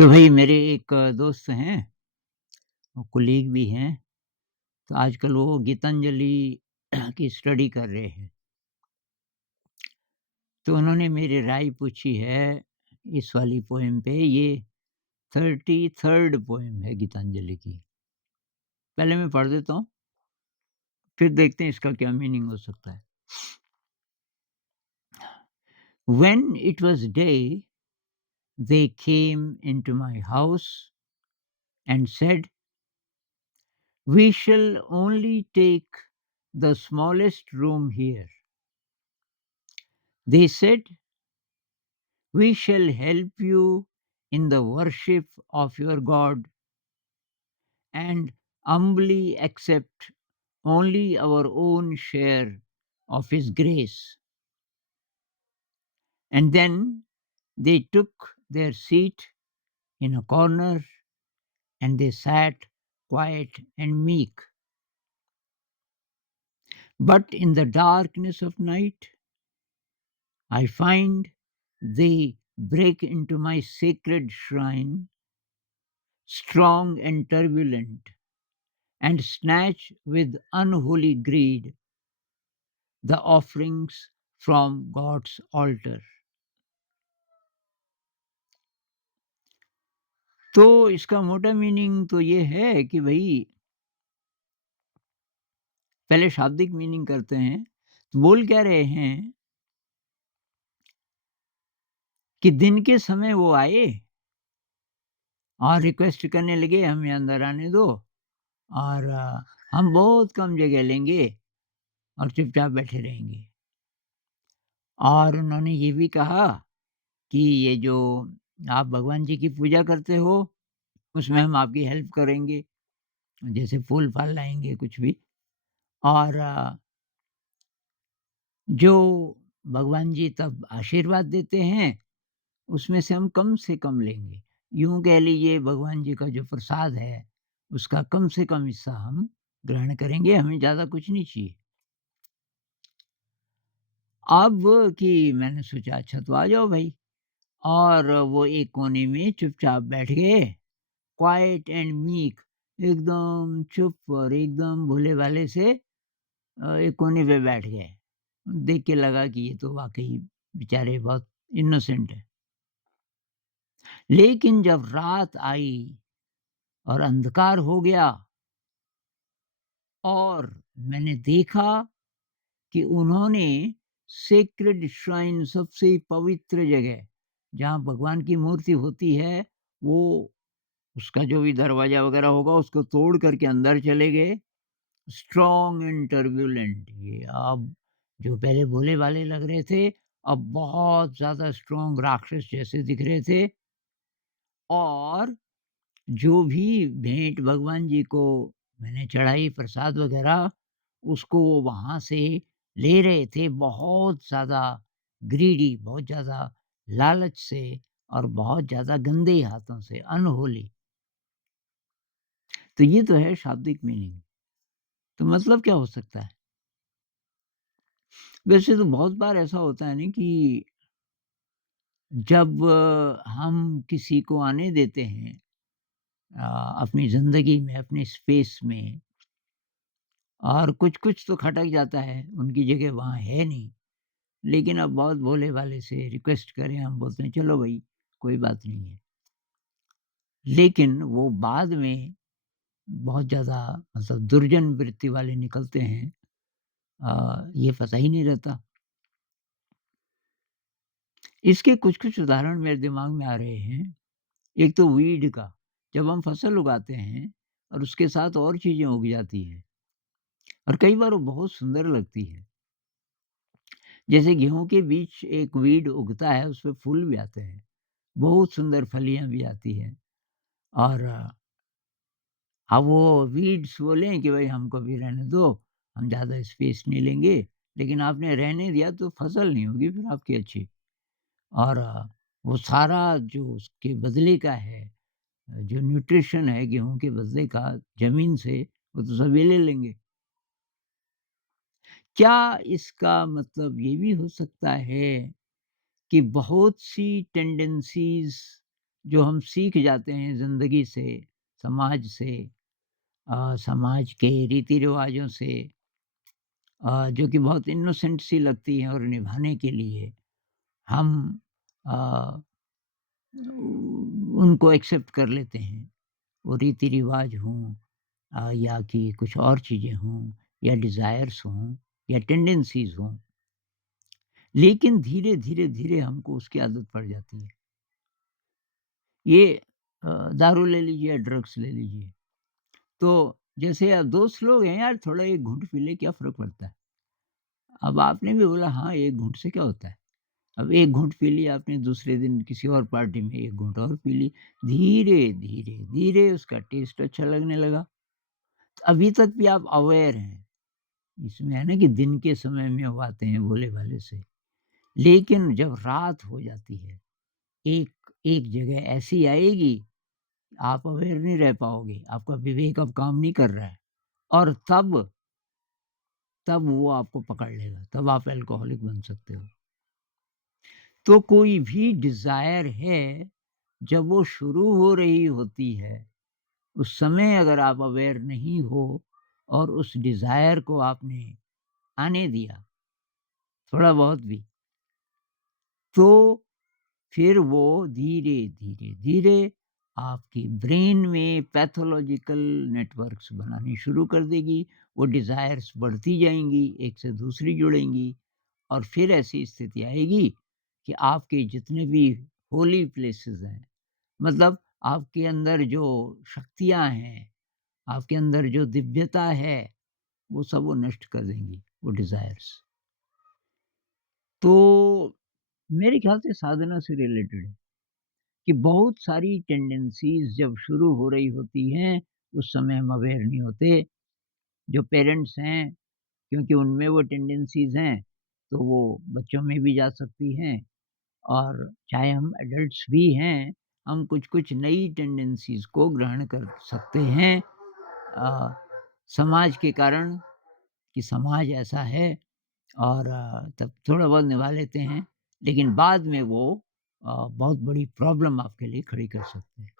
तो भई मेरे एक दोस्त हैं और कोलीग भी हैं, तो आजकल वो गीतांजलि की स्टडी कर रहे हैं। तो उन्होंने मेरी राय पूछी है इस वाली पोएम पे, ये 33rd पोएम है गीतांजलि की। पहले मैं पढ़ देता हूँ, फिर देखते हैं इसका क्या मीनिंग हो सकता है। When it was day, they came into my house and said, "We shall only take the smallest room here." They said, "We shall help you in the worship of your God and humbly accept only our own share of His grace." And then they took their seat in a corner and they sat quiet and meek. But in the darkness of night, I find they break into my sacred shrine, strong and turbulent, and snatch with unholy greed the offerings from God's altar. तो इसका मोटा meaning तो ये है कि भई पहले शाब्दिक मीनिंग करते हैं। तो बोल क्या रहे हैं कि दिन के समय वो आए और रिक्वेस्ट करने लगे, हमें अंदर आने दो और हम बहुत कम जगह लेंगे और चुपचाप बैठे रहेंगे। और उन्होंने ये भी कहा कि ये जो आप भगवान जी की पूजा करते हो, उसमें हम आपकी हेल्प करेंगे, जैसे फूल-फाल लाएँगे कुछ भी। और जो भगवान जी तब आशीर्वाद देते हैं, उसमें से कम लेंगे। यूँ कह लीजिए भगवान जी का जो प्रसाद है, उसका कम से कम हिस्सा हम ग्रहण करेंगे, हमें ज़्यादा कुछ नहीं चाहिए। अब कि मैंने सोचा अच्छा तो आ जाओ भई, और वो एक कोने में चुपचाप बैठ गए, क्वाइट एंड मीक, एकदम चुप और एकदम भोले-भाले से एक कोने पे बैठ गए। देख के लगा कि ये तो वाक़ई बेचारे बहुत इनोसेंट हैं। लेकिन जब रात आई और अंधकार हो गया और मैंने देखा कि उन्होंने सेक्रेड श्राइन, सबसे पवित्र जगह, जहाँ भगवान की मूर्ति होती है, वो उसका जो भी दरवाज़ा वग़ैरह होगा उसको तोड़ कर के अंदर चले गए। स्ट्रॉन्ग एंड टर्ब्यूलेंट, ये अब जो पहले भोले-भाले लग रहे थे, अब बहुत ज़्यादा स्ट्रॉन्ग राक्षस जैसे दिख रहे थे। और जो भी भेंट भगवान जी को मैंने चढ़ाई प्रसाद वग़ैरह, उसको वो वहाँ से ले रहे थे बहुत ज़्यादा ग्रीडी, बहुत ज़्यादा लालच से और बहुत ज़्यादा गंदे हाथों से, अनहोली। तो ये तो है शाब्दिक मीनिंग। तो मतलब क्या हो सकता है? वैसे तो बहुत बार ऐसा होता है ना कि जब हम किसी को आने देते हैं अपनी ज़िंदगी में, अपने स्पेस में, और कुछ-कुछ तो खटक जाता है, उनकी जगह वहाँ है नहीं। लेकिन अब बहुत भोले-भाले से रिक्वेस्ट करें, हम बोलते हैं चलो भई, कोई बात नहीं है। लेकिन वो बाद में बहुत ज़्यादा मतलब दुर्जन वृत्ति वाले निकलते हैं, ये पता ही नहीं रहता। इसके कुछ-कुछ उदाहरण मेरे दिमाग में आ रहे हैं। एक तो वीड का, जब हम फसल उगाते हैं और उसके साथ और चीज़ें उग जाती हैं और कई बार वो बहुत सुंदर लगती है। जैसे गेहूँ के बीच एक वीड उगता है, उसपे फूल भी आते हैं, बहुत सुंदर फलियाँ भी आती हैं। और अब वो वीड्स बोलें कि भई हमको भी रहने दो, हम ज़्यादा स्पेस नहीं लेंगे, लेकिन आपने रहने दिया तो फसल नहीं होगी फिर आपकी अच्छी। और वो सारा जो उसके बदले का है, जो न्यूट्रिशन है गेहूँ के बदले का ज़मीन से, वो तो सभी ले लेंगे। क्या इसका मतलब ये भी हो सकता है कि बहुत सी टेंडेंसीज़ जो हम सीख जाते हैं ज़िंदगी से, समाज से, समाज के रीति-रिवाज़ों से, जो कि बहुत इनोसेंट सी लगती हैं और निभाने के लिए हम अ, उनको एक्सेप्ट कर लेते हैं। वो रीति-रिवाज हों, या कि कुछ और चीज़ें हों, या डिज़ायर्स हों, या टेंडेंसीज़ हों। लेकिन धीरे, धीरे, धीरे हमको उसकी आदत पड़ जाती है। ये दारू ले लीजिए या ड्रग्स ले लीजिए। तो जैसे दोस्त लोग हैं यार, थोड़ा 1 घूँट पी ले, क्या फ़र्क पड़ता है? अब आपने भी बोला हाँ, 1 घूँट से क्या होता है? अब 1 घूँट पी लिया आपने, दूसरे दिन किसी और पार्टी में 1 घूँट और पी ली। धीरे, धीरे, धीरे उसका टेस्ट अच्छा लगने लगा। अभी तक भी आप अवेयर हैं। इसमें है ना कि दिन के समय में वो आते हैं भोले-भाले से। लेकिन जब रात हो जाती है, एक एक जगह ऐसी आएगी, आप अवेयर नहीं रह पाओगे, आपका विवेक अब काम नहीं कर रहा है, और तब वो आपको पकड़ लेगा, तब आप अल्कोहलिक बन सकते हो। तो कोई भी डिज़ायर है, जब वो शुरू हो रही होती है, उस समय अगर आप अवेयर नहीं हो और उस डिज़ायर को आपने आने दिया, थोड़ा बहुत भी, तो फिर वो धीरे, धीरे, धीरे आपके ब्रेन में पैथोलॉजिकल नेटवर्क्स बनानी शुरू कर देगी। वो डिज़ायर्स बढ़ती जाएँगी, एक से दूसरी जुड़ेंगी, और फिर ऐसी स्थिति आएगी कि आपके जितने भी होली प्लेसेस हैं, मतलब आपके अंदर जो शक्तियाँ हैं, आपके अंदर जो दिव्यता है, वो सब वो नष्ट कर देंगी, वो डिज़ायर्स। तो मेरे ख़्याल से साधना से रिलेटेड है कि बहुत सारी टेंडेंसीज़ जब शुरू हो रही होती हैं, उस समय हम अवेयर नहीं होते। जो पेरेंट्स हैं, क्योंकि उनमें वो टेंडेंसीज़ हैं, तो वो बच्चों में भी जा सकती हैं, और चाहे हम एडल्ट्स भी हैं, हम कुछ-कुछ नई टेंडेंसीज़ को ग्रहण कर सकते हैं, अ, समाज के कारण, कि समाज ऐसा है, और तब थोड़ा बहुत निभा लेते हैं, लेकिन बाद में वो बहुत बड़ी प्रॉब्लम आपके लिए खड़ी कर सकते हैं।